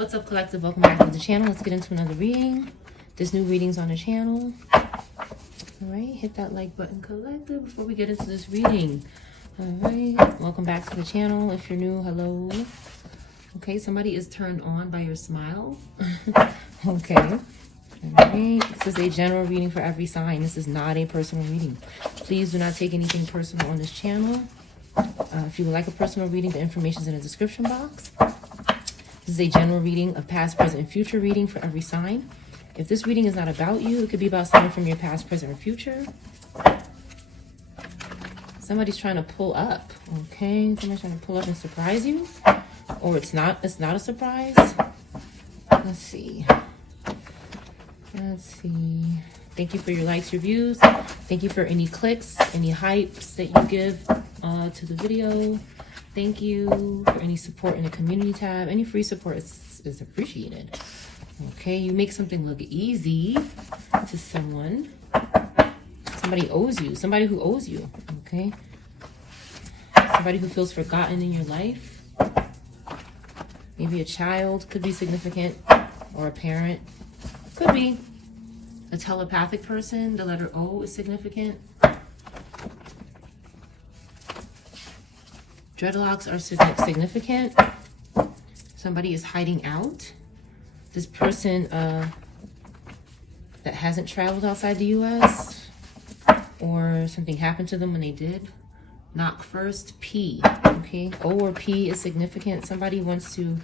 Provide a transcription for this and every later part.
What's up, collective? Welcome back to the channel. Let's get into another reading. There's new readings on the channel. All right, hit that like button, collective, before we get into this reading. All right, welcome back to the channel. If you're new, hello. Okay, somebody is turned on by your smile. Okay. All right, this is a general reading for every sign. This is not a personal reading. Please do not take anything personal on this channel. If you would like a personal reading, the information is in the description box. This is a general reading of past, present, and future reading for every sign. If this reading is not about you, it could be about someone from your past, present, or future. Somebody's trying to pull up, okay? Somebody's trying to pull up and surprise you. Or it's not a surprise. Let's see. Let's see. Thank you for your likes, your views. Thank you for any clicks, any hypes that you give to the video. Thank you for any support in the community tab. Any free support is appreciated. Okay, you make something look easy to someone. Somebody owes you. Somebody who owes you. Okay. Somebody who feels forgotten in your life. Maybe a child could be significant, or a parent. Could be a telepathic person. The letter O is significant. Dreadlocks are significant. Somebody is hiding out. This person that hasn't traveled outside the U.S. or something happened to them when they did. Knock first, P. Okay, O or P is significant. Somebody wants to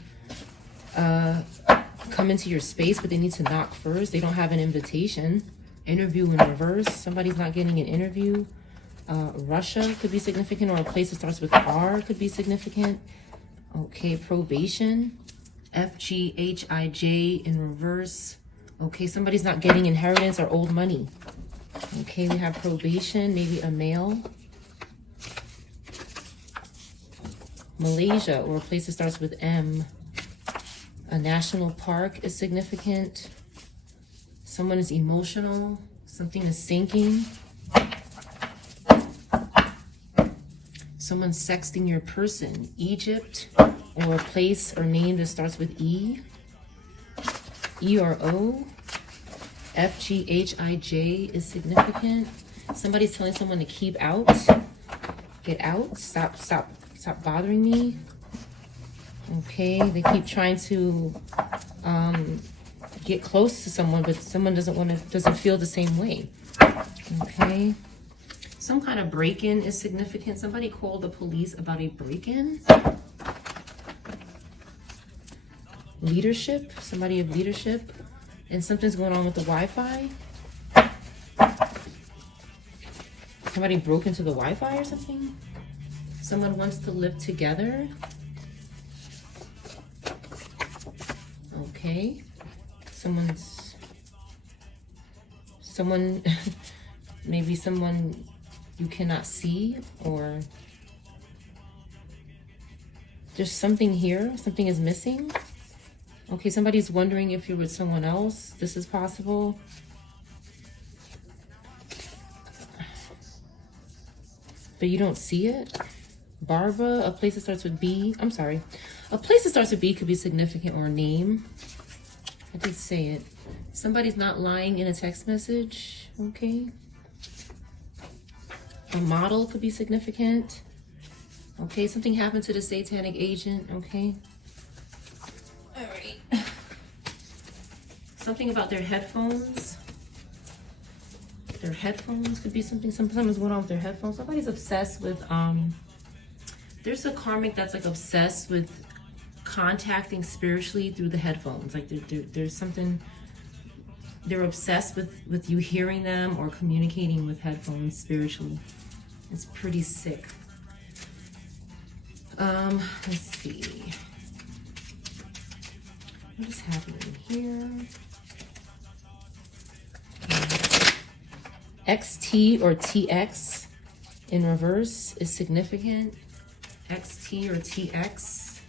come into your space, but they need to knock first. They don't have an invitation. Interview in reverse. Somebody's not getting an interview. Russia could be significant, or a place that starts with R could be significant. Okay, probation. FGHIJ in reverse. Okay, somebody's not getting inheritance or old money. Okay, we have probation, maybe a male. Malaysia, or a place that starts with M. A national park is significant. Someone is emotional. Something is sinking. Someone's sexting your person. Egypt, or a place or name that starts with E. E or O. FGHIJ is significant. Somebody's telling someone to keep out. Get out. Stop bothering me. Okay, they keep trying to get close to someone, but someone doesn't feel the same way. Okay. Some kind of break-in is significant. Somebody called the police about a break-in. Leadership, somebody of leadership, and something's going on with the Wi-Fi. Somebody broke into the Wi-Fi or something. Someone wants to live together. Okay. Maybe someone you cannot see, or there's something here. Something is missing. Okay, somebody's wondering if you're with someone else. This is possible. But you don't see it. Barbara, a place that starts with B. I'm sorry. A place that starts with B could be significant, or a name. I did say it. Somebody's not lying in a text message. Okay. A model could be significant. Okay, something happened to the satanic agent. Okay. All right. Something about their headphones. Their headphones could be something. Something's going on with their headphones. Somebody's obsessed with there's a karmic that's like obsessed with contacting spiritually through the headphones. Like there's something, they're obsessed with you hearing them or communicating with headphones spiritually. It's pretty sick. Let's see. What is happening here? XT or TX in reverse is significant. XT or TX.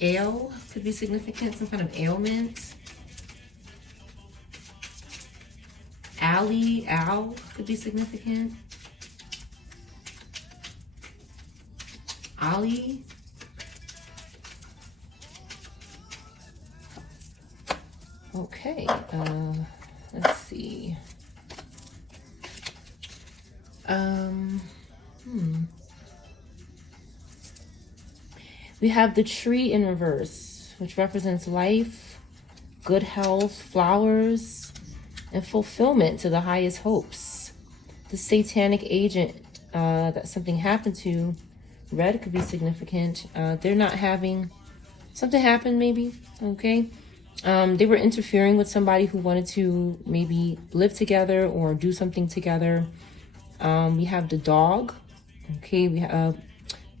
Ail could be significant, some kind of ailment. Al could be significant. Ali Okay, let's see. We have the tree in reverse, which represents life, good health, flowers, and fulfillment to the highest hopes. The satanic agent that something happened to, red could be significant. They're not having, something happened maybe, okay? They were interfering with somebody who wanted to maybe live together or do something together. We have the dog, okay? We have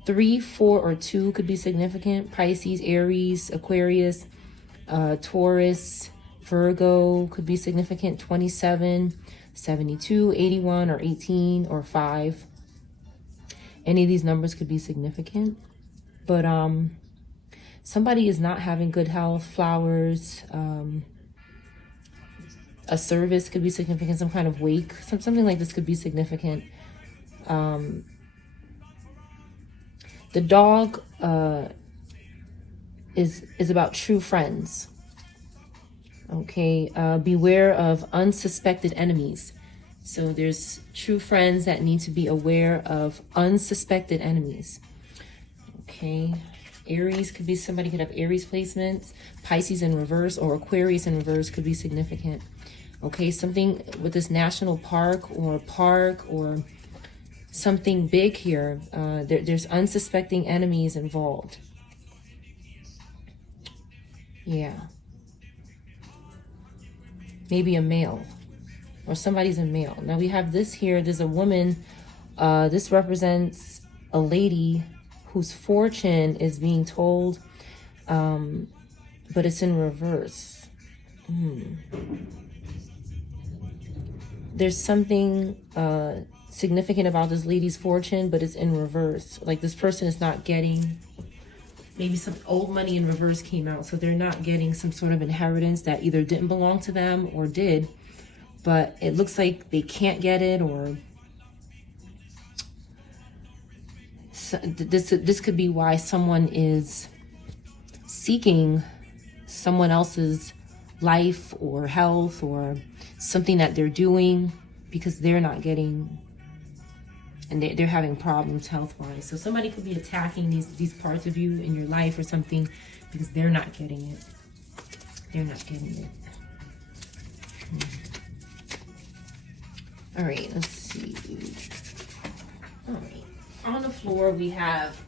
3, 4, or 2 could be significant. Pisces, Aries, Aquarius, Taurus, Virgo could be significant. 27, 72, 81, or 18, or 5. Any of these numbers could be significant. But somebody is not having good health, flowers, a service could be significant, some kind of wake, something like this could be significant. The dog is about true friends. Okay, beware of unsuspected enemies. So there's true friends that need to be aware of unsuspected enemies. Okay, Aries could be, somebody could have Aries placements. Pisces in reverse or Aquarius in reverse could be significant. Okay, something with this national park or something big here. There's unsuspecting enemies involved. Yeah. Maybe a male or somebody's a male. Now we have this here. There's a woman. This represents a lady whose fortune is being told, but it's in reverse. There's something significant about this lady's fortune, but it's in reverse. Like this person is not getting, maybe some old money in reverse came out, so they're not getting some sort of inheritance that either didn't belong to them or did, but it looks like they can't get it, or so this could be why someone is seeking someone else's life or health or something that they're doing because they're not getting, and they're having problems health-wise. So somebody could be attacking these parts of you in your life or something because they're not getting it. They're not getting it. All right, let's see. All right, on the floor we have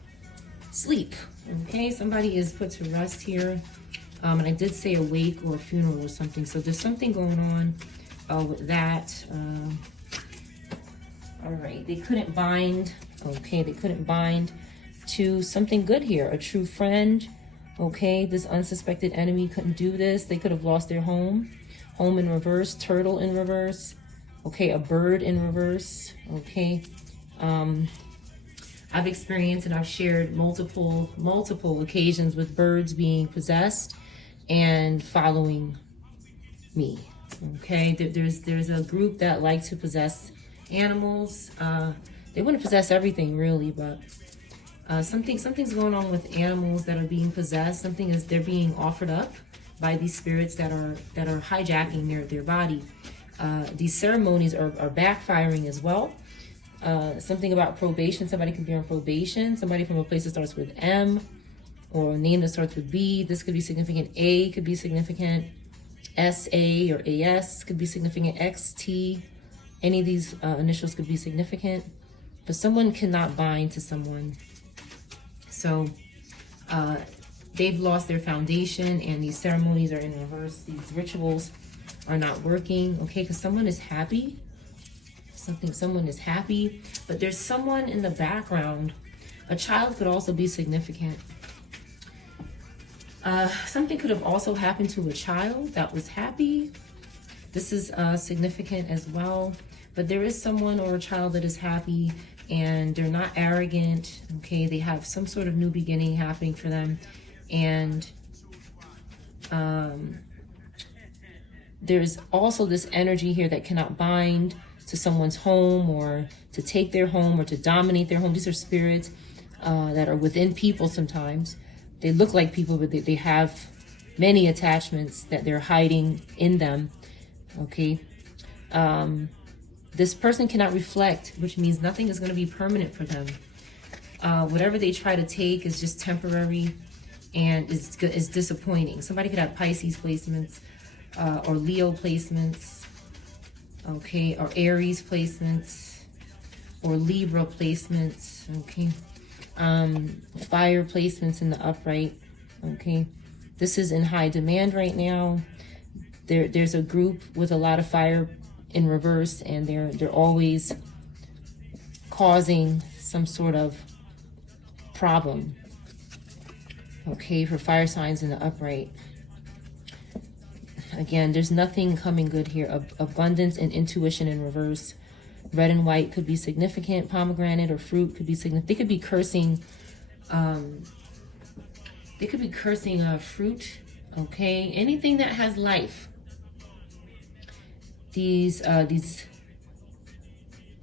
sleep. Okay, somebody is put to rest here. And I did say a wake or a funeral or something. So there's something going on with that. All right, they couldn't bind. Okay, they couldn't bind to something good here. A true friend. Okay, this unsuspected enemy couldn't do this. They could have lost their home. Home in reverse. Turtle in reverse. Okay, a bird in reverse. Okay. I've experienced and I've shared multiple occasions with birds being possessed and following me. Okay, there's a group that like to possess animals. They want to possess everything really, but something's going on with animals that are being possessed. They're being offered up by these spirits that are hijacking their body. These ceremonies are backfiring as well. Something about probation. Somebody could be on probation. Somebody from a place that starts with M or a name that starts with B. This could be significant. A could be significant. SA or AS could be significant. XT. Any of these initials could be significant. But someone cannot bind to someone. So they've lost their foundation, and these ceremonies are in reverse. These rituals are not working. Okay, because someone is happy. Someone is happy, but there's someone in the background. A child could also be significant. Something could have also happened to a child that was happy. This is significant as well. But there is someone or a child that is happy, and they're not arrogant. Okay, they have some sort of new beginning happening for them, and there's also this energy here that cannot bind to someone's home or to take their home or to dominate their home. These are spirits that are within people sometimes. They look like people, but they have many attachments that they're hiding in them. Okay. This person cannot reflect, which means nothing is going to be permanent for them. Whatever they try to take is just temporary and is disappointing. Somebody could have Pisces placements, or Leo placements, okay, or Aries placements, or Libra placements, okay. Fire placements in the upright, okay. This is in high demand right now. There's a group with a lot of fire in reverse, and they're always causing some sort of problem, okay, for fire signs in the upright. Again, there's nothing coming good here. Abundance and intuition in reverse. Red and white could be significant. Pomegranate or fruit could be significant. They could be cursing. They could be cursing fruit. Okay, anything that has life. These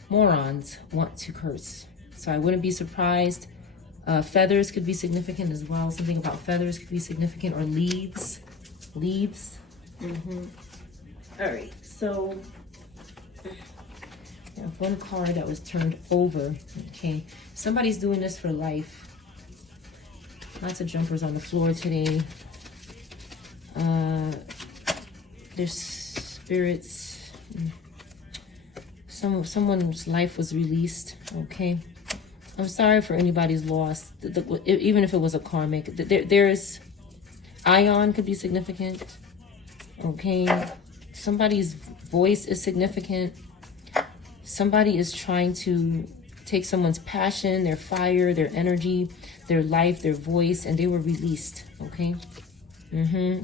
morons want to curse, so I wouldn't be surprised. Feathers could be significant as well. Something about feathers could be significant, or leaves. All right, so I have one card that was turned over. Okay, somebody's doing this for life. Lots of jumpers on the floor today. There's spirits. Someone's life was released. Okay, I'm sorry for anybody's loss. Even if it was a karmic, there's ion could be significant. Okay, somebody's voice is significant. Somebody is trying to take someone's passion, their fire, their energy, their life, their voice, and they were released. Okay.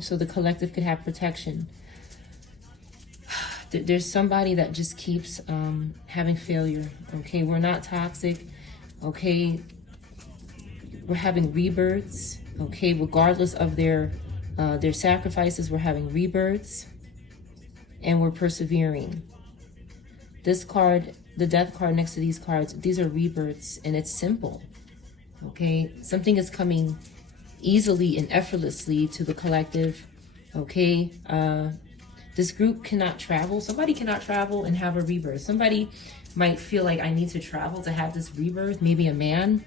So the collective could have protection. There's somebody that just keeps having failure. Okay, we're not toxic. Okay, we're having rebirths. Okay, regardless of their sacrifices, we're having rebirths, and we're persevering. This card, the death card next to these cards, these are rebirths, and it's simple. Okay, something is coming easily and effortlessly to the collective. Okay, this group cannot travel. Somebody cannot travel and have a rebirth. Somebody might feel like, I need to travel to have this rebirth. Maybe a man.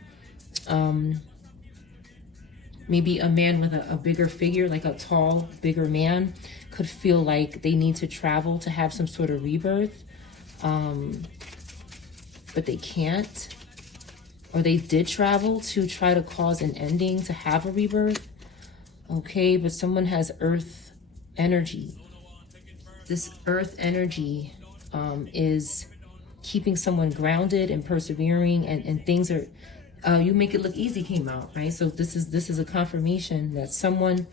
Maybe a man with a bigger figure, like a tall, bigger man, could feel like they need to travel to have some sort of rebirth. But they can't. Or they did travel to try to cause an ending to have a rebirth. Okay, but someone has earth energy. This earth energy is keeping someone grounded and persevering, and things are, you make it look easy came out, right? So this is a confirmation that someone,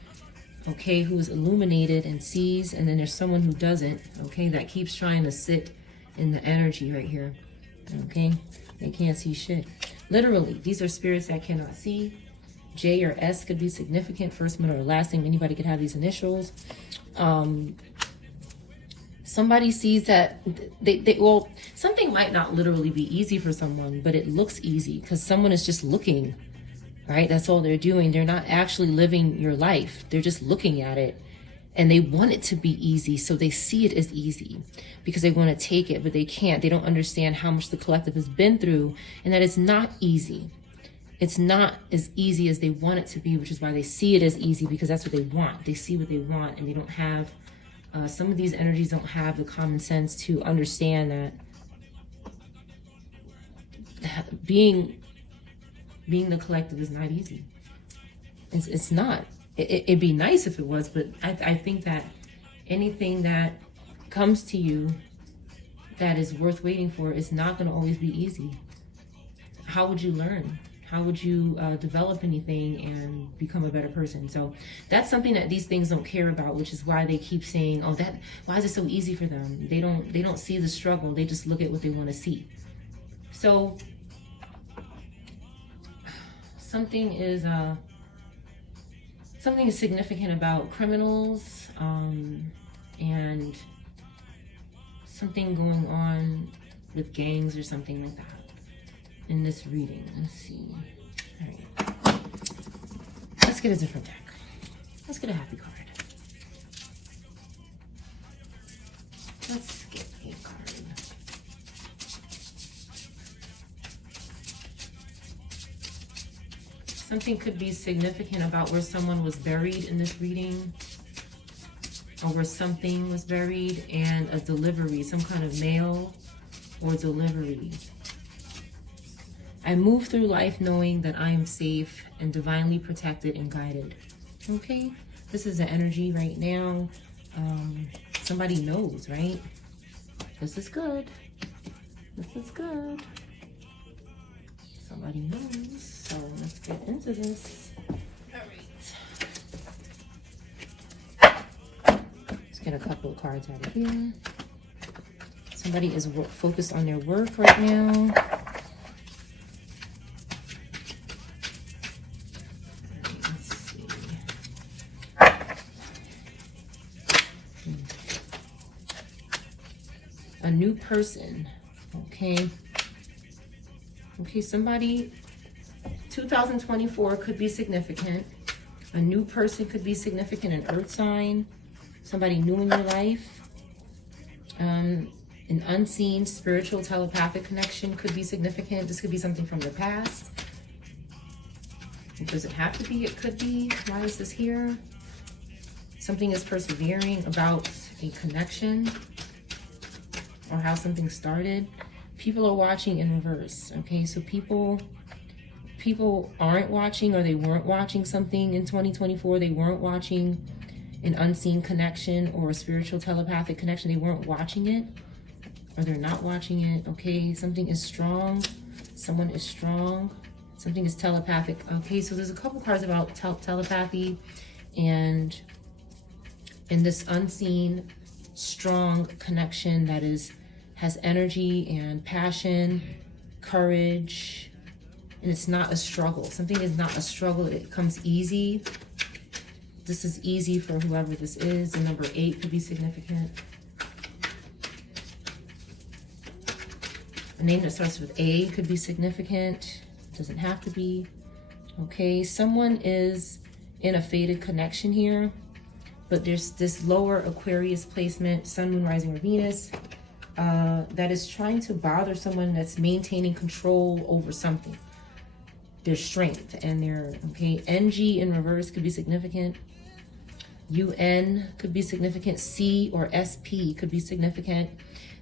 okay, who is illuminated and sees, and then there's someone who doesn't, okay, that keeps trying to sit in the energy right here, okay? They can't see shit. Literally, these are spirits that cannot see. J or S could be significant, first, middle, or last name. Anybody could have these initials. Somebody sees that well, something might not literally be easy for someone, but it looks easy because someone is just looking, right? That's all they're doing. They're not actually living your life. They're just looking at it, and they want it to be easy. So they see it as easy because they want to take it, but they can't. They don't understand how much the collective has been through, and that it's not easy. It's not as easy as they want it to be, which is why they see it as easy, because that's what they want. They see what they want, and they don't have, some of these energies don't have the common sense to understand that being the collective is not easy. It's not. It'd be nice if it was, but I think that anything that comes to you that is worth waiting for is not going to always be easy. How would you learn? How would you develop anything and become a better person? So that's something that these things don't care about, which is why they keep saying, "Oh, why is it so easy for them?" They don't see the struggle. They just look at what they want to see. So something is significant about criminals, and something going on with gangs or something like that in this reading. Let's see. All right. Let's get a different deck. Let's get a happy card. Let's get a card. Something could be significant about where someone was buried in this reading, or where something was buried, and a delivery, some kind of mail or delivery. I move through life knowing that I am safe and divinely protected and guided. Okay, this is the energy right now. Somebody knows, right? This is good. This is good. Somebody knows. So let's get into this. All right. Let's get a couple of cards out of here. Somebody is focused on their work right now. Let's see. A new person. Okay. Okay, somebody, 2024 could be significant. A new person could be significant, an earth sign, somebody new in your life. An unseen spiritual telepathic connection could be significant. This could be something from the past. It doesn't have to be, it could be. Why is this here? Something is persevering about a connection or how something started. People are watching in reverse, okay? So people aren't watching, or they weren't watching something in 2024. They weren't watching an unseen connection or a spiritual telepathic connection. They weren't watching it, or they're not watching it, okay? Something is strong. Someone is strong. Something is telepathic. Okay, so there's a couple cards about telepathy and in this unseen, strong connection that has energy and passion, courage, and it's not a struggle. Something is not a struggle. It comes easy. This is easy for whoever this is. The number 8 could be significant. A name that starts with A could be significant. Doesn't have to be. Okay, someone is in a fated connection here, but there's this lower Aquarius placement, Sun, Moon, Rising, or Venus, that is trying to bother someone that's maintaining control over something. Their strength and their, okay, NG in reverse could be significant. UN could be significant. C or SP could be significant.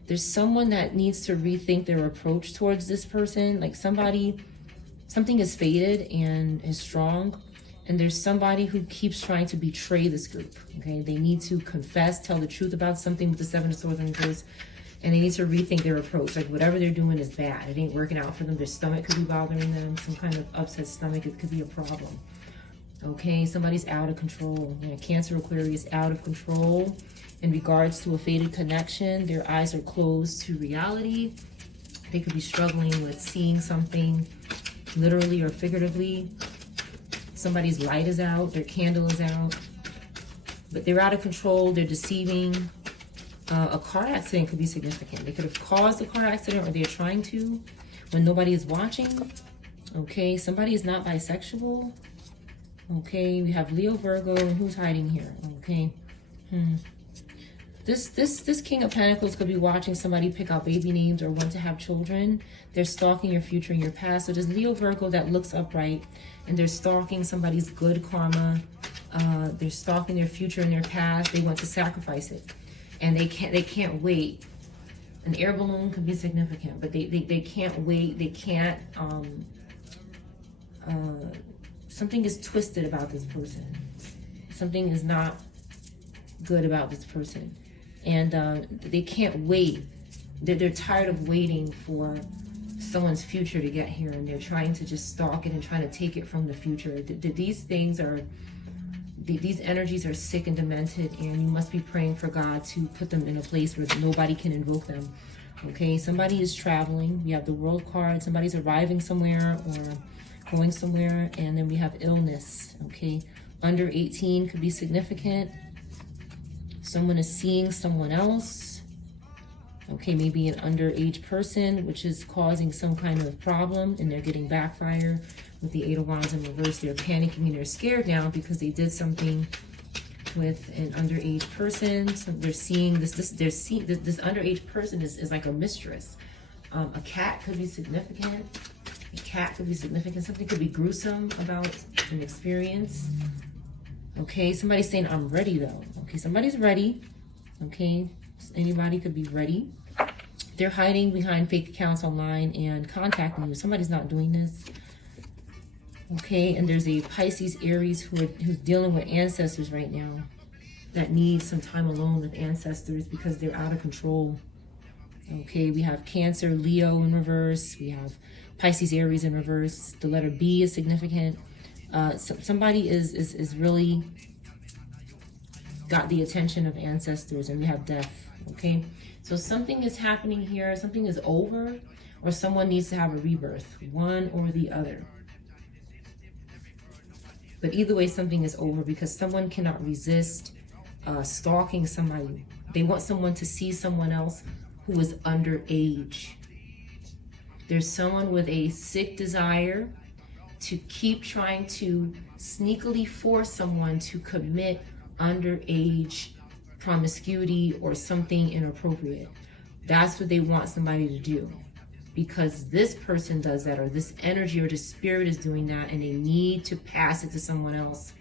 There's someone that needs to rethink their approach towards this person. Like something is faded and is strong. And there's somebody who keeps trying to betray this group, okay? They need to confess, tell the truth about something with the 7 of Swords in reverse. And they need to rethink their approach. Like whatever they're doing is bad. It ain't working out for them. Their stomach could be bothering them. Some kind of upset stomach. It could be a problem. Okay, somebody's out of control. Yeah, Cancer, Aquarius, out of control. In regards to a faded connection, their eyes are closed to reality. They could be struggling with seeing something literally or figuratively. Somebody's light is out. Their candle is out. But they're out of control. They're deceiving. A car accident could be significant. They could have caused a car accident, or they're trying to when nobody is watching. Okay, somebody is not bisexual. Okay, we have Leo, Virgo, and who's hiding here? Okay, This King of Pentacles could be watching somebody pick out baby names or want to have children. They're stalking your future and your past. So there's Leo, Virgo that looks upright, and they're stalking somebody's good karma. They're stalking their future and their past. They want to sacrifice it. And they can't wait. An air balloon could be significant, but they can't wait. They can't, something is twisted about this person. Something is not good about this person. And they can't wait. They're tired of waiting for someone's future to get here, and they're trying to just stalk it and trying to take it from the future. These things are, these energies are sick and demented, and you must be praying for God to put them in a place where nobody can invoke them. Okay, somebody is traveling. We have the World card. Somebody's arriving somewhere or going somewhere, and then we have illness. Okay, under 18 could be significant. Someone is seeing someone else. Okay, maybe an underage person, which is causing some kind of problem, and they're getting backfire with the 8 of Wands in reverse. They're panicking and they're scared now because they did something with an underage person. So they're seeing this underage person is like a mistress. A cat could be significant. A cat could be significant. Something could be gruesome about an experience. Okay, somebody's saying, I'm ready though. Okay, somebody's ready. Okay, anybody could be ready. They're hiding behind fake accounts online and contacting you. Somebody's not doing this. Okay, and there's a Pisces, Aries who's dealing with ancestors right now that need some time alone with ancestors because they're out of control. Okay, we have Cancer, Leo in reverse. We have Pisces, Aries in reverse. The letter B is significant. Somebody is really got the attention of ancestors, and we have death. Okay, so something is happening here. Something is over, or someone needs to have a rebirth, one or the other. But either way, something is over because someone cannot resist stalking somebody. They want someone to see someone else who is underage. There's someone with a sick desire to keep trying to sneakily force someone to commit underage promiscuity or something inappropriate. That's what they want somebody to do, because this person does that, or this energy or this spirit is doing that, and they need to pass it to someone else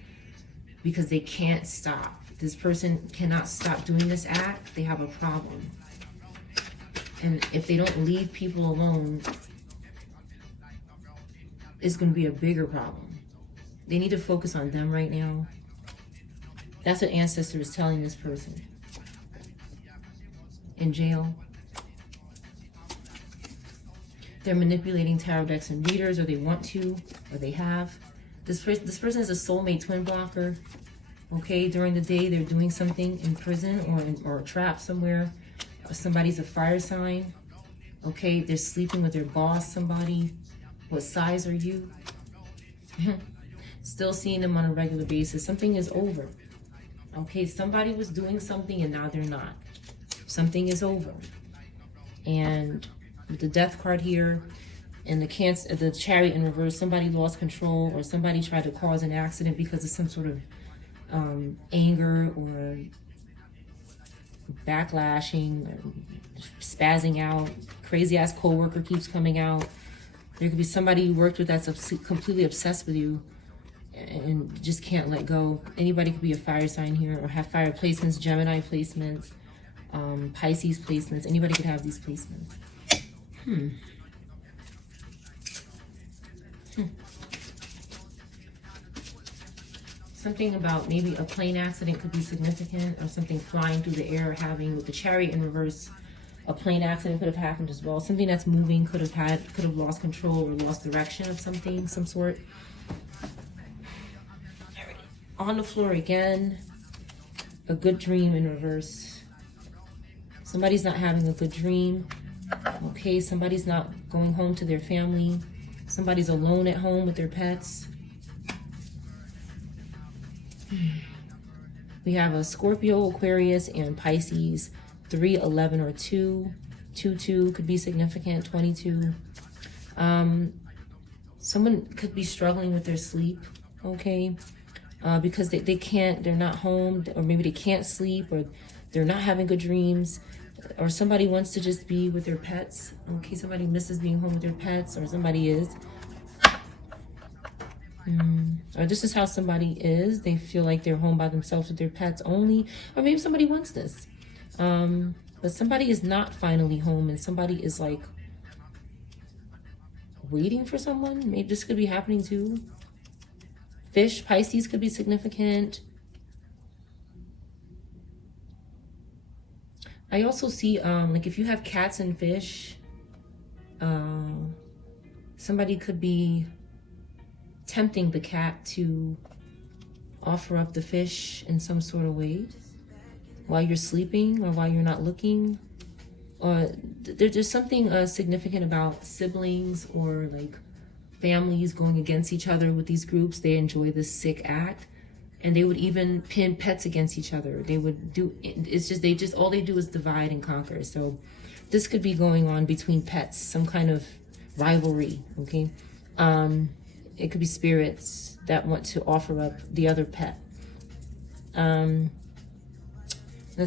because they can't stop. This person cannot stop doing this act. They have a problem. And if they don't leave people alone, it's going to be a bigger problem. They need to focus on them right now. That's what Ancestor is telling this person. In jail. They're manipulating tarot decks and readers, or they want to, or they have. This person is a soulmate twin blocker. Okay, during the day they're doing something in prison or trapped somewhere. Somebody's a fire sign. Okay, they're sleeping with their boss, somebody. What size are you? Still seeing them on a regular basis. Something is over. Okay, somebody was doing something and now they're not. Something is over. And with the death card here and the Chariot in reverse, somebody lost control, or somebody tried to cause an accident because of some sort of anger or backlashing or spazzing out. Crazy ass coworker keeps coming out. There could be somebody you worked with that's completely obsessed with you and just can't let go. Anybody could be a fire sign here, or have fire placements, Gemini placements, Pisces placements. Anybody could have these placements. Something about maybe a plane accident could be significant, or something flying through the air, having with the Chariot in reverse. A plane accident could have happened as well. Something that's moving could have lost control or lost direction of something, some sort. On the floor again, a good dream in reverse. Somebody's not having a good dream. Okay, somebody's not going home to their family. Somebody's alone at home with their pets. We have a Scorpio, Aquarius, and Pisces. 3, 11, or 2. 2 could be significant. 22. Someone could be struggling with their sleep. Okay, because they're not home, or maybe they can't sleep, or they're not having good dreams, or somebody wants to just be with their pets. Okay, somebody misses being home with their pets, or somebody is. Or this is how somebody is. They feel like they're home by themselves with their pets only, or maybe somebody wants this. But somebody is not finally home, and somebody is like waiting for someone. Maybe this could be happening too. Fish, Pisces could be significant. I also see, like if you have cats and fish, somebody could be tempting the cat to offer up the fish in some sort of way while you're sleeping or while you're not looking. Or there's something significant about siblings or like families going against each other with these groups. They enjoy this sick act, and they would even pin pets against each other. They would do, all they do is divide and conquer. So this could be going on between pets, some kind of rivalry, okay? It could be spirits that want to offer up the other pet. Let's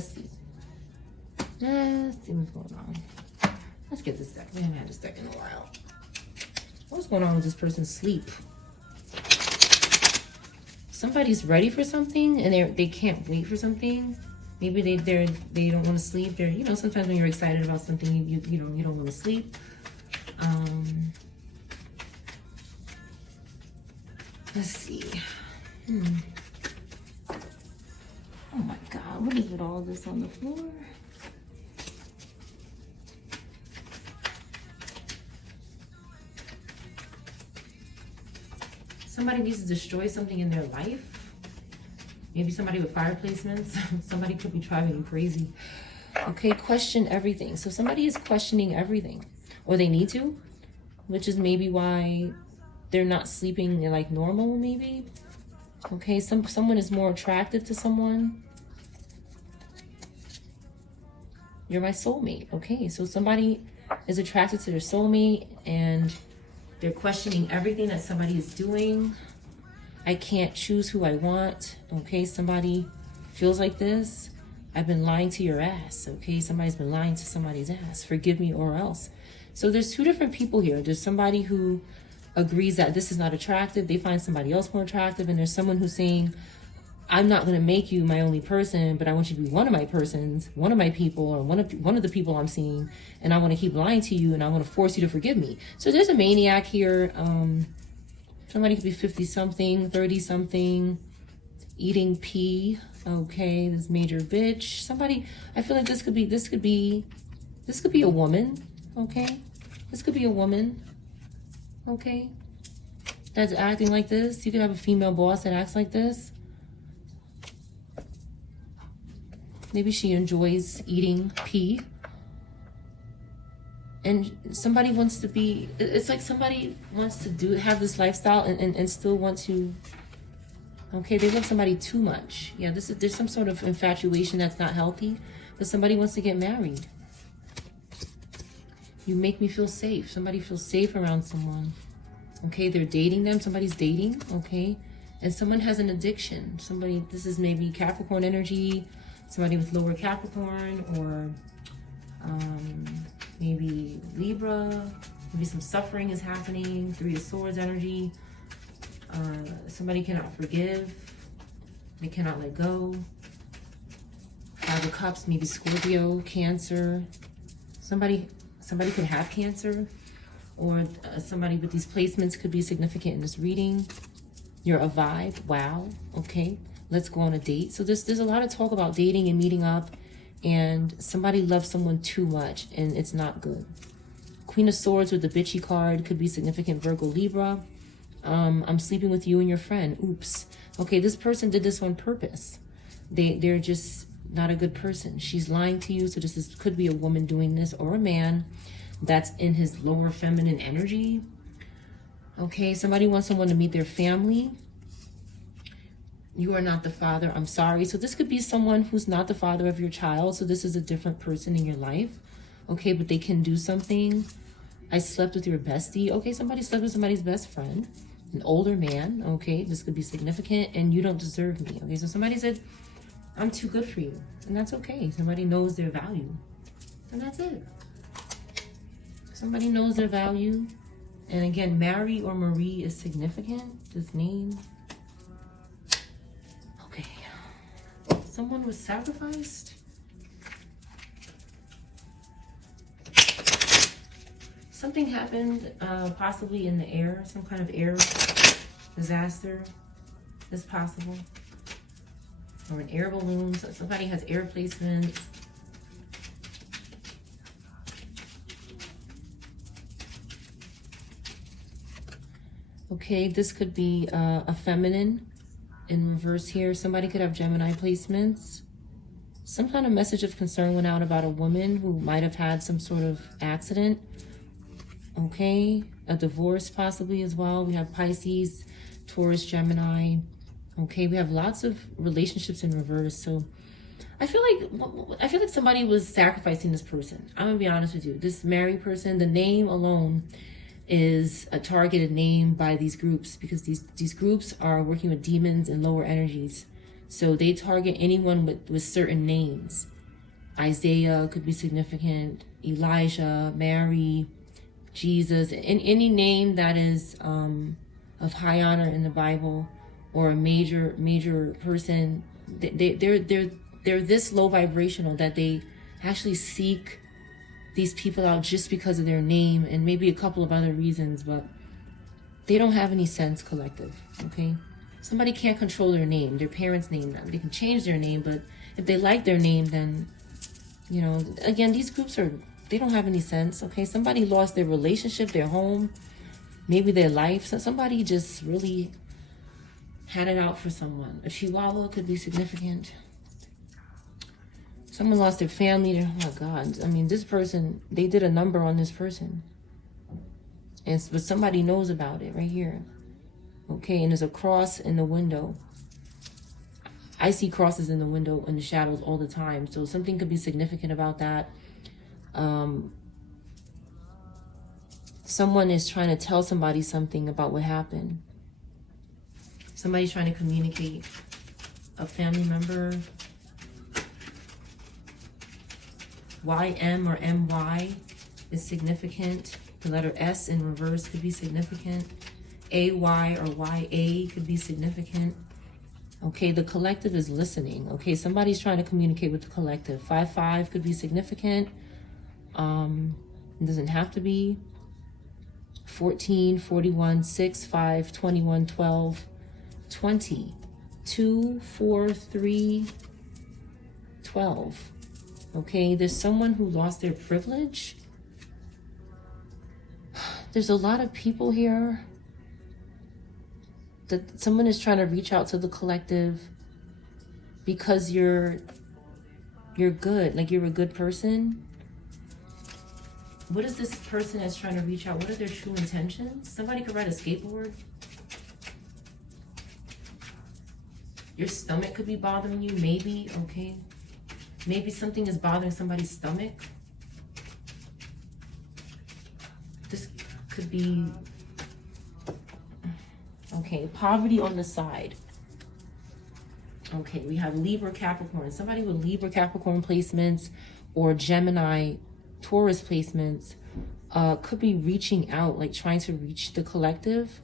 see. Let's see what's going on. Let's get this deck. We haven't had this deck in a while. What's going on with this person's sleep? Somebody's ready for something and they can't wait for something. Maybe they don't want to sleep. They're, you know, sometimes when you're excited about something, you don't want to sleep. Let's see. Oh my God, what is with all this on the floor? Somebody needs to destroy something in their life. Maybe somebody with fire placements. Somebody could be driving you crazy. Okay, question everything. So somebody is questioning everything, or they need to, which is maybe why they're not sleeping like normal, maybe. Okay, someone is more attractive to someone. You're my soulmate. Okay, so somebody is attracted to their soulmate and they're questioning everything that somebody is doing. I can't choose who I want. Okay, somebody feels like this. I've been lying to your ass. Okay, somebody's been lying to somebody's ass. Forgive me or else. So there's two different people here. There's somebody who agrees that this is not attractive. They find somebody else more attractive. And there's someone who's saying, I'm not going to make you my only person, but I want you to be one of my persons, one of my people, or one of the people I'm seeing. And I want to keep lying to you and I want to force you to forgive me. So there's a maniac here. Somebody could be 50 something, 30 something, eating pee. Okay, this major bitch. Somebody, I feel like this could be a woman. Okay, this could be a woman. Okay, that's acting like this. You could have a female boss that acts like this. Maybe she enjoys eating pee. And somebody wants to be, it's like somebody wants to have this lifestyle and still want to, okay, they love somebody too much. Yeah, there's some sort of infatuation that's not healthy, but somebody wants to get married. You make me feel safe. Somebody feels safe around someone. Okay, they're dating them. Somebody's dating, okay? And someone has an addiction. This is maybe Capricorn energy, somebody with lower Capricorn, or maybe Libra. Maybe some suffering is happening. 3 of Swords energy. Somebody cannot forgive. They cannot let go. 5 of Cups, maybe Scorpio, Cancer. Somebody could have Cancer, or somebody with these placements could be significant in this reading. You're a vibe. Wow. Okay. Let's go on a date. So there's a lot of talk about dating and meeting up, and somebody loves someone too much and it's not good. Queen of Swords with the bitchy card could be significant. Virgo, Libra. I'm sleeping with you and your friend. Oops. Okay, this person did this on purpose. They're just not a good person. She's lying to you. So this could be a woman doing this, or a man that's in his lower feminine energy. Okay, somebody wants someone to meet their family. You are not the father. I'm sorry. So this could be someone who's not the father of your child. So this is a different person in your life. Okay, but they can do something. I slept with your bestie. Okay, somebody slept with somebody's best friend. An older man. Okay, this could be significant. And you don't deserve me. Okay, so somebody said, I'm too good for you. And that's okay. Somebody knows their value. And that's it. Somebody knows their value. And again, Mary or Marie is significant. This name. Okay. Someone was sacrificed. Something happened, possibly in the air. Some kind of air disaster is possible. Or an air balloon. So somebody has air placements. Okay, this could be a feminine in reverse here. Somebody could have Gemini placements. Some kind of message of concern went out about a woman who might have had some sort of accident. Okay, a divorce possibly as well. We have Pisces, Taurus, Gemini. Okay, we have lots of relationships in reverse. So I feel like somebody was sacrificing this person. I'm gonna be honest with you. This married person, the name alone is a targeted name by these groups, because these groups are working with demons and lower energies. So they target anyone with certain names. Isaiah could be significant, Elijah, Mary, Jesus, and any name that is of high honor in the Bible, or a major person. They're this low vibrational that they actually seek these people out just because of their name and maybe a couple of other reasons, but they don't have any sense, collective. Okay, somebody can't control their name, their parents name them. They can change their name, but if they like their name, then, you know, again, these groups they don't have any sense. Okay, somebody lost their relationship, their home, maybe their life. So somebody just really had it out for someone. A chihuahua could be significant. Someone lost their family. Oh my God. I mean, this person, they did a number on this person. But somebody knows about it right here. Okay, and there's a cross in the window. I see crosses in the window in the shadows all the time. So something could be significant about that. Someone is trying to tell somebody something about what happened. Somebody's trying to communicate. A family member. YM or MY is significant. The letter S in reverse could be significant. AY or YA could be significant. Okay, the collective is listening. Okay, somebody's trying to communicate with the collective. 5-5 could be significant. It doesn't have to be. 14, 41, 6, 5, 21, 12, 20, 2, 4, 3, 12. Okay, there's someone who lost their privilege. There's a lot of people here that someone is trying to reach out to the collective because you're good, like you're a good person. What is this person that's trying to reach out? What are their true intentions? Somebody could ride a skateboard. Your stomach could be bothering you, maybe, okay? Maybe something is bothering somebody's stomach. This could be, okay, poverty on the side. Okay, we have Libra, Capricorn. Somebody with Libra, Capricorn placements or Gemini, Taurus placements could be reaching out, like trying to reach the collective.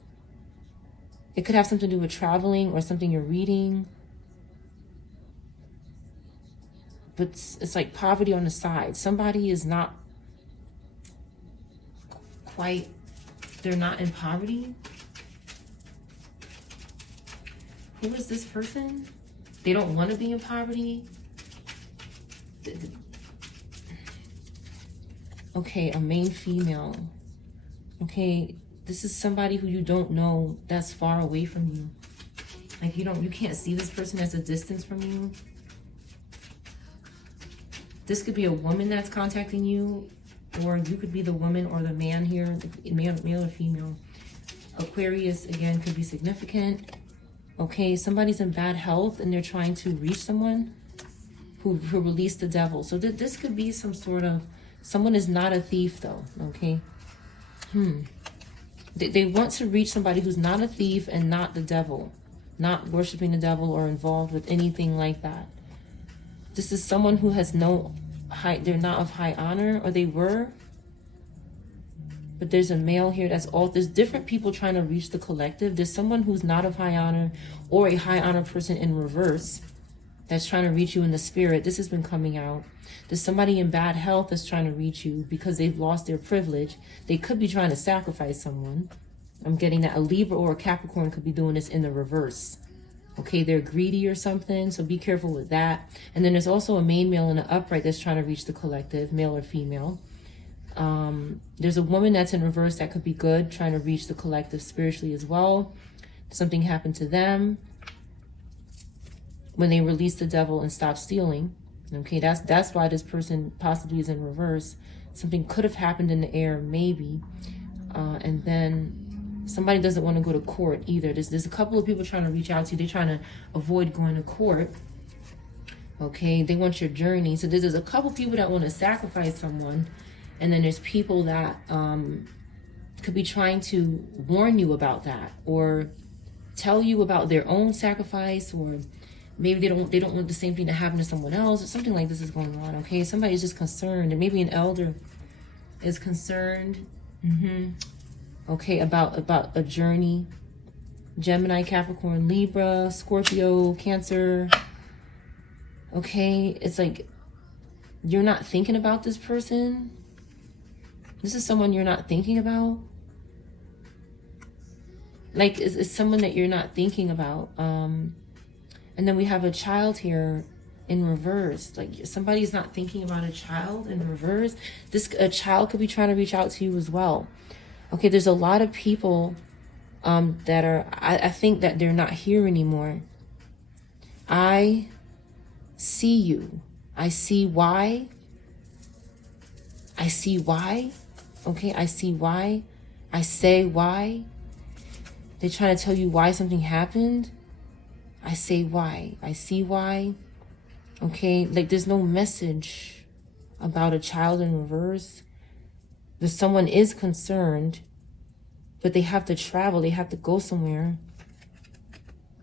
It could have something to do with traveling or something you're reading. But it's like poverty on the side. Somebody is not quite, they're not in poverty. Who is this person? They don't want to be in poverty. Okay, a main female. Okay, this is somebody who you don't know that's far away from you. Like you can't see this person as a distance from you. This could be a woman that's contacting you, or you could be the woman or the man here, male or female. Aquarius, again, could be significant. Okay, somebody's in bad health and they're trying to reach someone who released the devil. So this could be some sort of, someone is not a thief though, okay? They want to reach somebody who's not a thief and not the devil, not worshiping the devil or involved with anything like that. This is someone who has no high, they're not of high honor, or they were. But there's a male here that's all, there's different people trying to reach the collective. There's someone who's not of high honor or a high honor person in reverse that's trying to reach you in the spirit. This has been coming out. There's somebody in bad health that's trying to reach you because they've lost their privilege. They could be trying to sacrifice someone. I'm getting that a Libra or a Capricorn could be doing this in the reverse. Okay, they're greedy or something, so be careful with that. And then there's also a main male in the upright that's trying to reach the collective, male or female. There's a woman that's in reverse that could be good, trying to reach the collective spiritually as well. Something happened to them when they released the devil and stopped stealing. Okay, that's why this person possibly is in reverse. Something could have happened in the air, maybe. And then somebody doesn't want to go to court either. There's a couple of people trying to reach out to you. They're trying to avoid going to court. Okay, they want your journey. So there's a couple people that want to sacrifice someone. And then there's people that could be trying to warn you about that or tell you about their own sacrifice, or maybe they don't want the same thing to happen to someone else, or something like this is going on. Okay, somebody's just concerned, and maybe an elder is concerned. Okay, about a journey. Gemini, Capricorn, Libra, Scorpio, Cancer. Okay, it's like you're not thinking about this person. This is someone you're not thinking about. Like, it's someone that you're not thinking about. And then we have a child here in reverse. Like, somebody's not thinking about a child in reverse. A child could be trying to reach out to you as well. Okay, there's a lot of people that are, I think that they're not here anymore. I see you. I see why. I see why. Okay, I see why. I say why. They're trying to tell you why something happened. I say why. I see why. Okay, like there's no message about a child in reverse. That someone is concerned, but they have to travel. They have to go somewhere.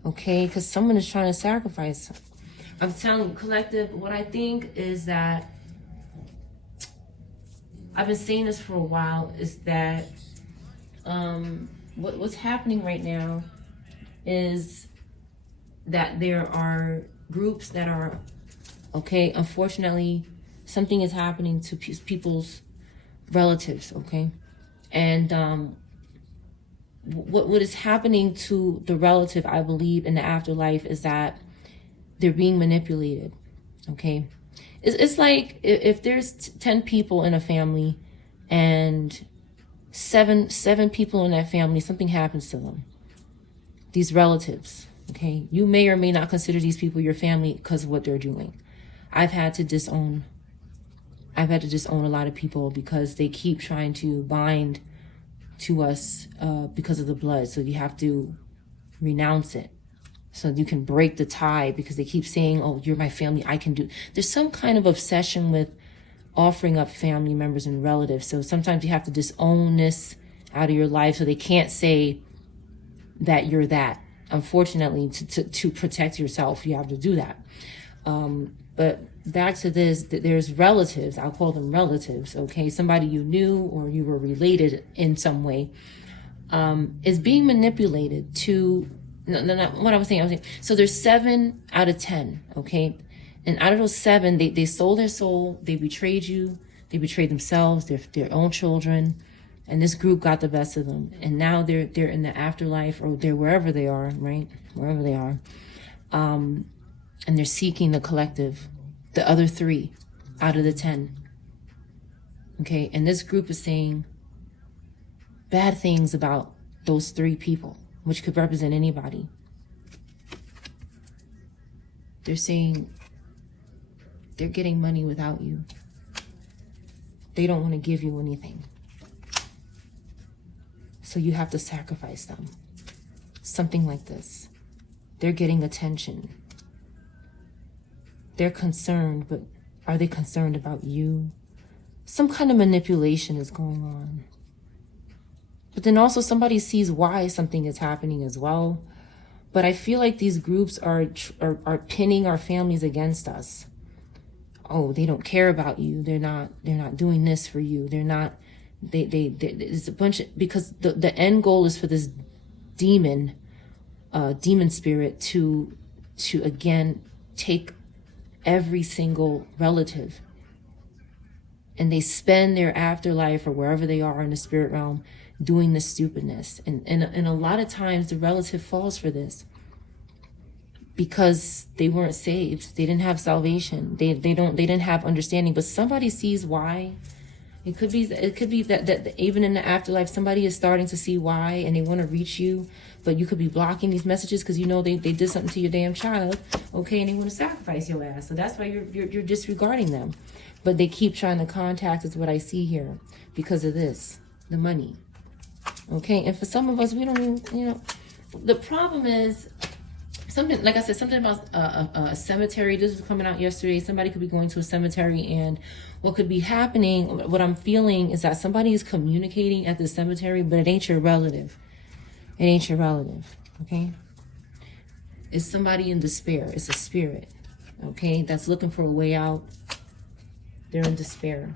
Okay, because someone is trying to sacrifice. I'm telling you, collective, what I think is that, I've been saying this for a while, is that what's happening right now is that there are groups that are, okay, unfortunately, something is happening to people's relatives, okay? And what is happening to the relative, I believe, in the afterlife is that they're being manipulated, okay? It's like if there's 10 people in a family and seven people in that family, something happens to them. These relatives, okay? You may or may not consider these people your family because of what they're doing. I've had to disown a lot of people because they keep trying to bind to us because of the blood. So you have to renounce it. So you can break the tie because they keep saying, oh, you're my family, I can do. There's some kind of obsession with offering up family members and relatives. So sometimes you have to disown this out of your life so they can't say that you're that. Unfortunately, to protect yourself, you have to do that. But back to this, there's relatives, I'll call them relatives, okay? Somebody you knew or you were related in some way is being manipulated to, no, what I was saying. So there's 7 out of 10, okay? And out of those 7, they sold their soul, they betrayed you, they betrayed themselves, their own children, and this group got the best of them. And now they're in the afterlife, or they're wherever they are, right? Wherever they are. And they're seeking the collective, the other 3 out of the 10. Okay, and this group is saying bad things about those 3 people, which could represent anybody. They're saying they're getting money without you. They don't want to give you anything. So you have to sacrifice them. Something like this. They're getting attention. They're concerned, but are they concerned about you? Some kind of manipulation is going on. But then also somebody sees why something is happening as well. But I feel like these groups are pinning our families against us. Oh, they don't care about you. They're not doing this for you. They're not, it's a bunch of, because the end goal is for this demon spirit to again take every single relative, and they spend their afterlife or wherever they are in the spirit realm doing this stupidness, and a lot of times the relative falls for this because they weren't saved. They didn't have salvation. They didn't have understanding. But somebody sees why. It could be that even in the afterlife, somebody is starting to see why, and they want to reach you, but you could be blocking these messages because you know they did something to your damn child, okay, and they want to sacrifice your ass. So that's why you're disregarding them. But they keep trying to contact, is what I see here, because of this, the money. Okay, and for some of us, we don't even, the problem is, something, like I said, something about a cemetery. This was coming out yesterday. Somebody could be going to a cemetery, and what could be happening, what I'm feeling is that somebody is communicating at the cemetery, but it ain't your relative. It ain't your relative, okay? It's somebody in despair. It's a spirit, okay, that's looking for a way out. They're in despair.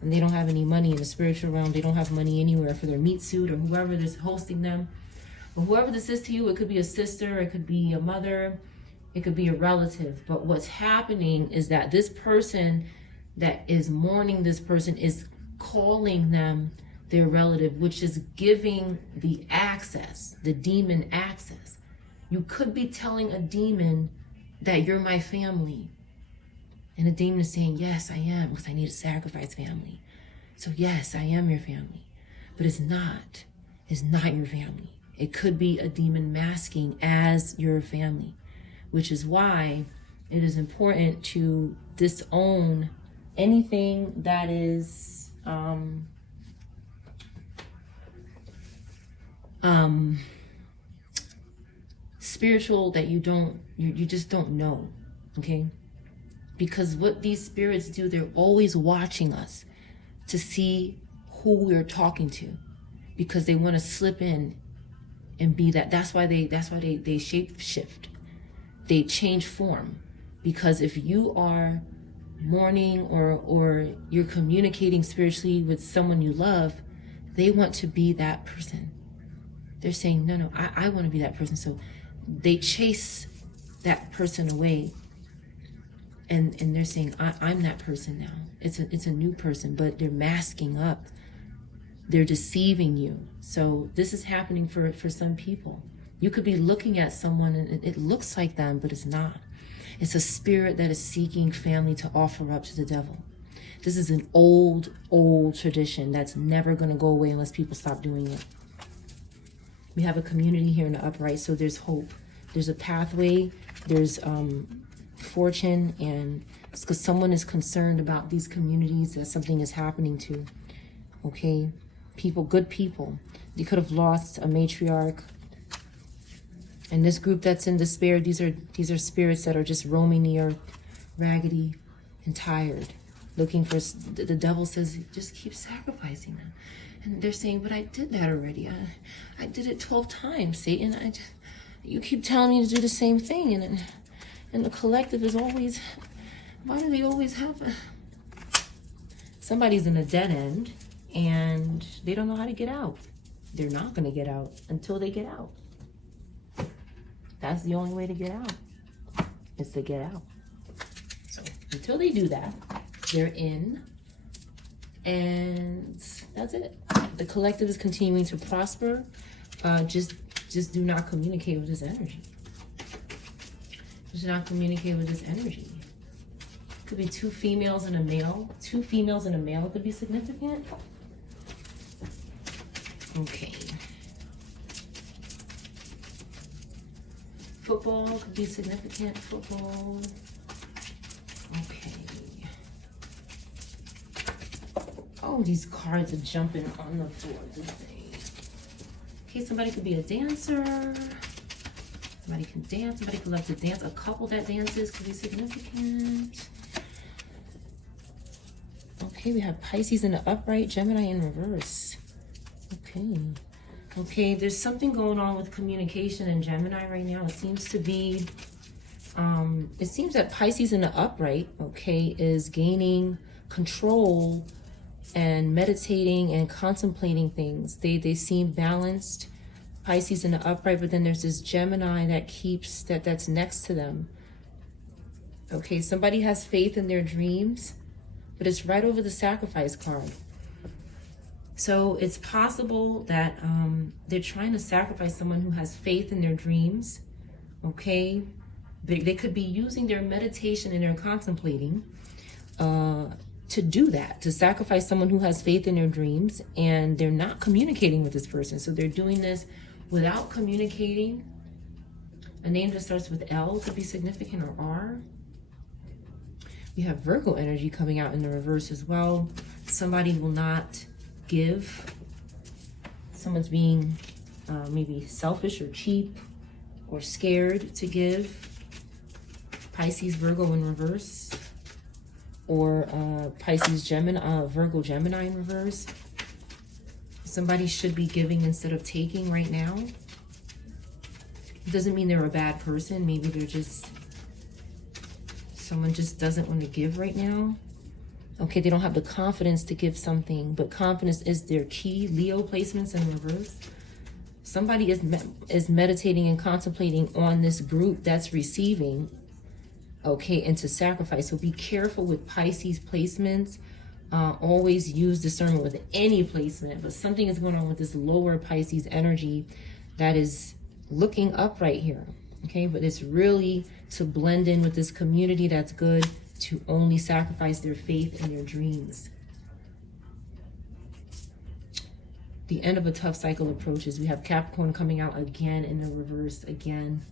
And they don't have any money in the spiritual realm. They don't have money anywhere for their meat suit or whoever is hosting them. But whoever this is to you, it could be a sister, it could be a mother, it could be a relative. But what's happening is that this person that is mourning this person is calling them their relative, which is giving the access, the demon access. You could be telling a demon that you're my family. And the demon is saying, yes, I am, because I need to sacrifice family. So yes, I am your family. But it's not. It's not your family. It could be a demon masking as your family, which is why it is important to disown anything that is spiritual, that you just don't know, okay? Because what these spirits do, they're always watching us to see who we're talking to, because they want to slip in and be that. That's why they shape shift. They change form, because if you are mourning or you're communicating spiritually with someone you love, they want to be that person. They're saying, no, I want to be that person. So they chase that person away. And they're saying, I'm that person now. It's a new person, but they're masking up. They're deceiving you. So this is happening for some people. You could be looking at someone and it looks like them, but it's not. It's a spirit that is seeking family to offer up to the devil. This is an old tradition that's never going to go away unless people stop doing it. We have a community here in the upright, so there's hope. There's a pathway. There's fortune, and it's because someone is concerned about these communities that something is happening to. Okay, people, good people. They could have lost a matriarch. And this group that's in despair, these are spirits that are just roaming the earth, raggedy and tired, looking for. The devil says, just keep sacrificing them, and they're saying, but I did that already. I did it 12 times, Satan. You keep telling me to do the same thing, and the collective is always. Why do they always happen? Somebody's in a dead end, and they don't know how to get out. They're not going to get out until they get out. That's the only way to get out, is to get out. So until they do that, they're in, and that's it. The collective is continuing to prosper. Just do not communicate with this energy. Just not communicate with this energy. Could be two females and a male. Two females and a male could be significant. Okay. Football could be significant. Football. Okay. Oh, these cards are jumping on the floor today. Okay, somebody could be a dancer. Somebody can dance. Somebody could love to dance. A couple that dances could be significant. Okay, we have Pisces in the upright, Gemini in reverse. Okay. Okay, there's something going on with communication in Gemini right now. It seems to be, it seems that Pisces in the upright, okay, is gaining control and meditating and contemplating things. They seem balanced, Pisces in the upright, but then there's this Gemini that keeps, that's next to them. Okay, somebody has faith in their dreams, but it's right over the sacrifice card. So it's possible that they're trying to sacrifice someone who has faith in their dreams, okay? They could be using their meditation and their contemplating to do that, to sacrifice someone who has faith in their dreams, and they're not communicating with this person. So they're doing this without communicating. A name that starts with L could be significant, or R. We have Virgo energy coming out in the reverse as well. Somebody will not give. Someone's being maybe selfish or cheap or scared to give. Pisces, Virgo in reverse. Or Pisces, Gemini, Virgo, Gemini in reverse. Somebody should be giving instead of taking right now. It doesn't mean they're a bad person. Maybe they're just, someone just doesn't want to give right now. Okay, they don't have the confidence to give something, but confidence is their key. Leo placements in reverse. Somebody is meditating and contemplating on this group that's receiving, okay, into sacrifice. So be careful with Pisces placements. Always use discernment with any placement, but something is going on with this lower Pisces energy that is looking up right here, okay? But it's really to blend in with this community that's good, to only sacrifice their faith and their dreams. The end of a tough cycle approaches. We have Capricorn coming out again in the reverse again.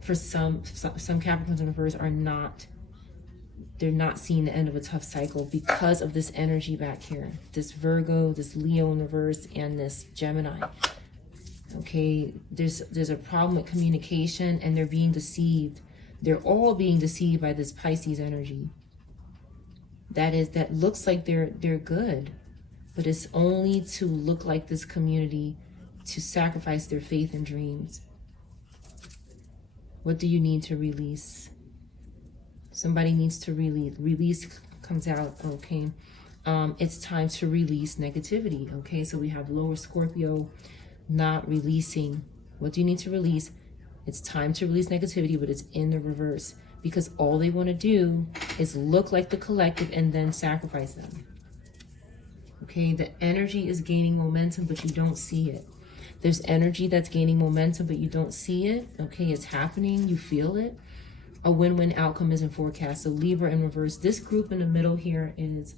For some Capricorns in reverse are not, they're not seeing the end of a tough cycle because of this energy back here. This Virgo, this Leo in reverse, and this Gemini. Okay, there's a problem with communication and they're being deceived. They're all being deceived by this Pisces energy. That looks like they're good, but it's only to look like this community, to sacrifice their faith and dreams. What do you need to release? Somebody needs to release. Release comes out, okay. It's time to release negativity, okay. So we have lower Scorpio not releasing. What do you need to release? It's time to release negativity, but it's in the reverse because all they want to do is look like the collective and then sacrifice them. Okay, the energy is gaining momentum, but you don't see it. There's energy that's gaining momentum, but you don't see it. Okay, it's happening. You feel it. A win-win outcome is in forecast. So Libra in reverse. This group in the middle here is,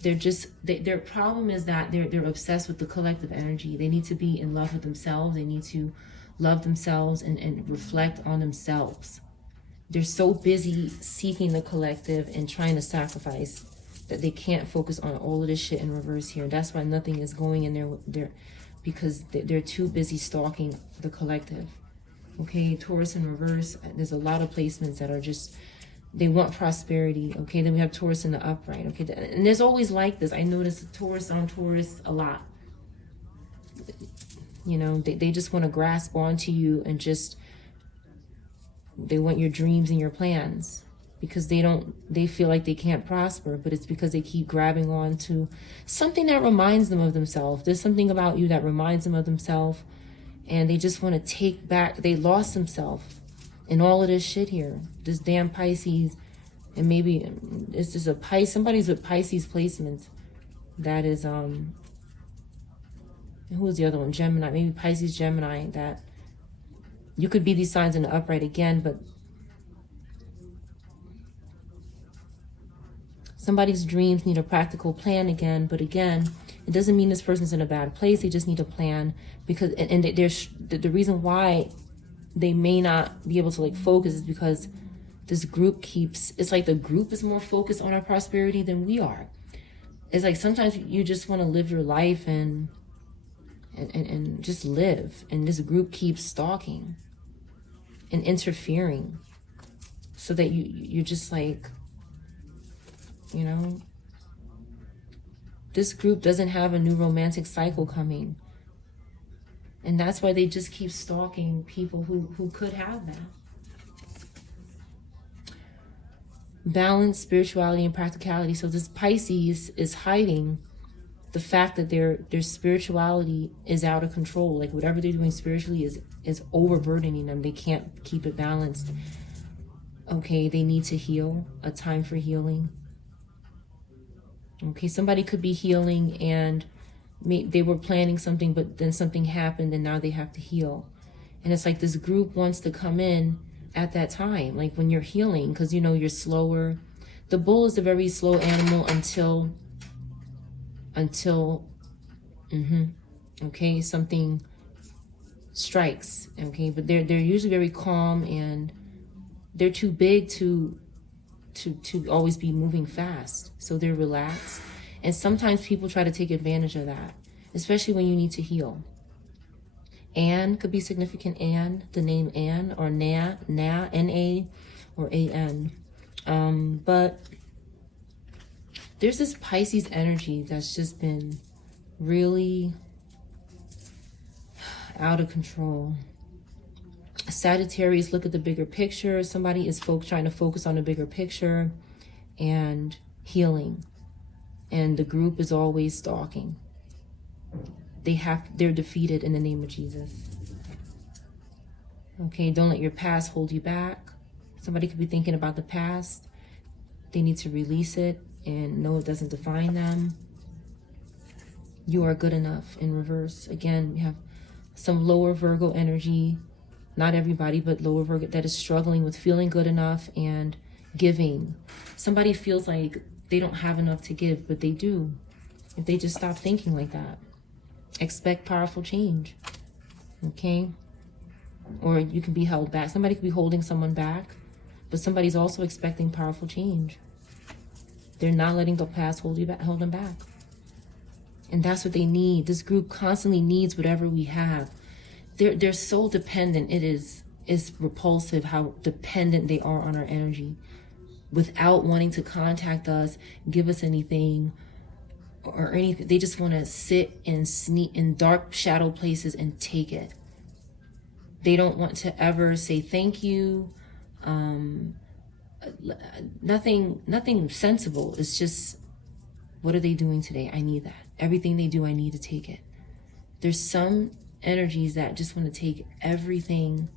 their problem is that they're obsessed with the collective energy. They need to be in love with themselves. They need to love themselves and reflect on themselves. They're so busy seeking the collective and trying to sacrifice that they can't focus on all of this shit in reverse here. That's why nothing is going in there, because they're too busy stalking the collective. Okay, Taurus in reverse. There's a lot of placements that are just, they want prosperity. Okay, then we have Taurus in the upright. Okay, and there's always like this. I notice Taurus on Taurus a lot. You know, they just want to grasp onto you and just, they want your dreams and your plans because they feel like they can't prosper, but it's because they keep grabbing on to something that reminds them of themselves. There's something about you that reminds them of themselves, and they just want to take back, they lost themselves in all of this shit here. This damn Pisces, and maybe it's just a Pisces, somebody's with Pisces placements. That is, who was the other one? Gemini, maybe Pisces, Gemini, that you could be these signs in the upright again, but somebody's dreams need a practical plan again. But again, it doesn't mean this person's in a bad place. They just need a plan because, and the reason why they may not be able to like focus is because this group keeps, it's like the group is more focused on our prosperity than we are. It's like sometimes you just want to live your life and just live, and this group keeps stalking and interfering so that you're just like, you know, this group doesn't have a new romantic cycle coming, and that's why they just keep stalking people who could have that. Balance, spirituality, and practicality. So this Pisces is hiding the fact that their spirituality is out of control. Like whatever they're doing spiritually is overburdening them. They can't keep it balanced. Okay, they need to heal. A time for healing. Okay, somebody could be healing and they were planning something, but then something happened and now they have to heal. And it's like this group wants to come in at that time, like when you're healing, because you know you're slower. The bull is a very slow animal until okay, something strikes. Okay, but they're usually very calm, and they're too big to always be moving fast, so they're relaxed. And sometimes people try to take advantage of that, especially when you need to heal. Anne could be significant. Anne, the name Anne, or Na, N-A, or A-N. But there's this Pisces energy that's just been really Out of control. Sagittarius, look at the bigger picture. Somebody is trying to focus on the bigger picture and healing. And the group is always stalking. They're defeated in the name of Jesus. Okay, don't let your past hold you back. Somebody could be thinking about the past. They need to release it and know it doesn't define them. You are good enough in reverse. Again, we have some lower Virgo energy. Not everybody, but lower Virgo that is struggling with feeling good enough and giving. Somebody feels like they don't have enough to give, but they do. If they just stop thinking like that. Expect powerful change. Okay? Or you can be held back. Somebody could be holding someone back, but somebody's also expecting powerful change. They're not letting the past hold them back. And that's what they need. This group constantly needs whatever we have. They're so dependent. It's repulsive how dependent they are on our energy. Without wanting to contact us, give us anything or anything. They just want to sit and sneak in dark shadow places and take it. They don't want to ever say thank you. Nothing sensible. It's just, what are they doing today? I need that. Everything they do, I need to take it. There's some energies that just want to take everything.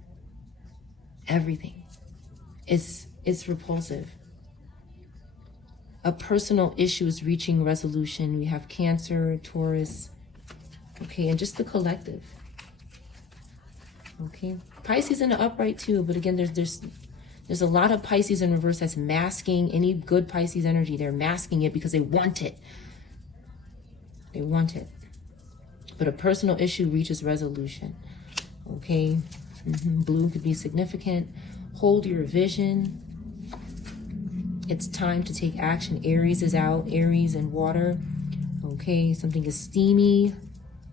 It's repulsive. A personal issue is reaching resolution. We have Cancer, Taurus, okay, and just the collective. Okay, Pisces in the upright too, but again, there's a lot of Pisces in reverse that's masking any good Pisces energy. They're masking it because they want it. They want it. But a personal issue reaches resolution. Okay, Blue could be significant. Hold your vision. It's time to take action. Aries is out. Aries and water. Okay, something is steamy.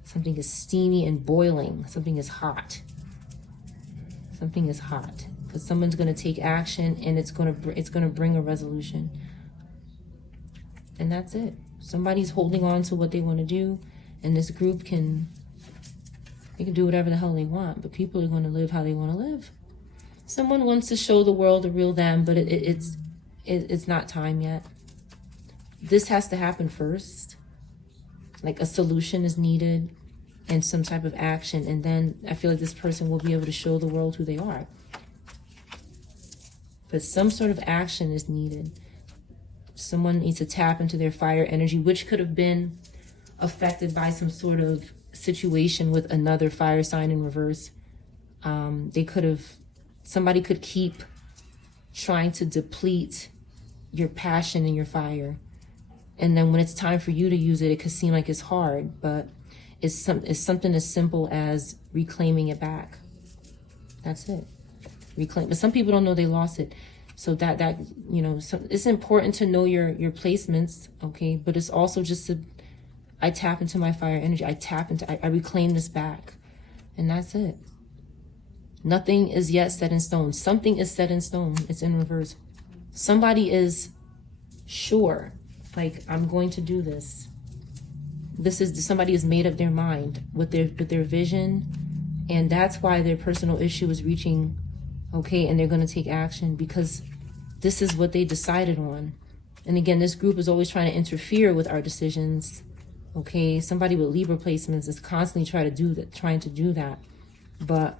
Something is steamy and boiling. Something is hot. Something is hot. Because someone's going to take action and it's going to bring a resolution. And that's it. Somebody's holding on to what they want to do, and this group can do whatever the hell they want, but people are going to live how they want to live. Someone wants to show the world the real them, but it's not time yet. This has to happen first. Like a solution is needed and some type of action, and then I feel like this person will be able to show the world who they are. But some sort of action is needed. Someone needs to tap into their fire energy, which could have been affected by some sort of situation with another fire sign in reverse. Somebody could keep trying to deplete your passion and your fire. And then when it's time for you to use it, it could seem like it's hard, but it's something as simple as reclaiming it back. That's it. Reclaim. But some people don't know they lost it. So it's important to know your placements, okay? But it's also just I tap into my fire energy. I reclaim this back. And that's it. Nothing is yet set in stone. Something is set in stone. It's in reverse. Somebody is sure, like, I'm going to do this. Somebody has made up their mind with their vision. And that's why their personal issue is reaching, okay, and they're going to take action because this is what they decided on. And again, this group is always trying to interfere with our decisions. Okay, somebody with Libra placements is constantly trying to do that. But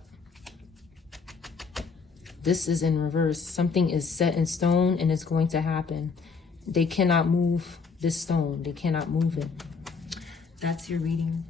this is in reverse. Something is set in stone and it's going to happen. They cannot move this stone. They cannot move it. That's your reading.